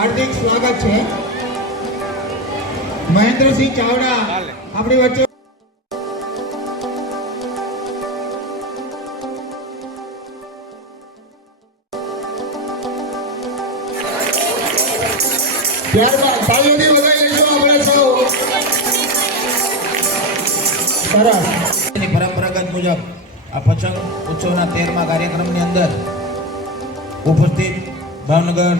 હાર્દિક સ્વાગત છે. મહેન્દ્રસિંહ ચાવડા આપણી વચ્ચે. ત્યારબાદ તાળીઓથી વધાવી લઈશું આપણે સૌ. સરસ. પરંપરાગત મુજબ આ પતંગ ઉત્સવના 13મા કાર્યક્રમની અંદર ઉપસ્થિત ભાવનગર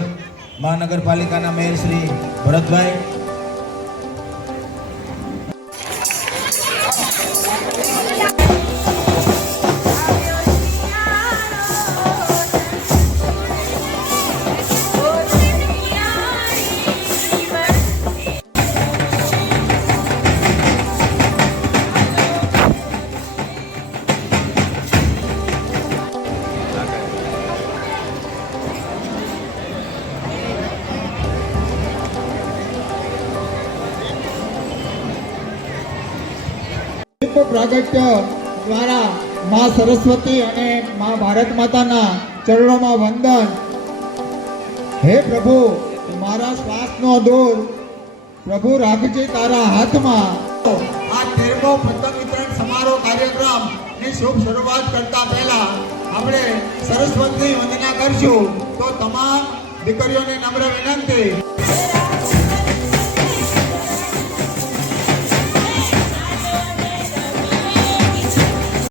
મહાનગરપાલિકાના મેયર શ્રી ભરતભાઈ, પ્રાગટ્ય દ્વારા માં સરસ્વતી અને માં ભારત માતાના ચરણોમાં વંદન. હે પ્રભુ, મારા શ્વાસનો દોર પ્રભુ રાખજે તારા હાથમાં. આ 13મો પતંગ વિતરણ સમારોહ કાર્યક્રમ ની શુભ શરૂઆત કરતા પહેલા આપણે સરસ્વતી વંદના કરશું. તો તમામ દીકરીઓને નમ્ર વિનંતી.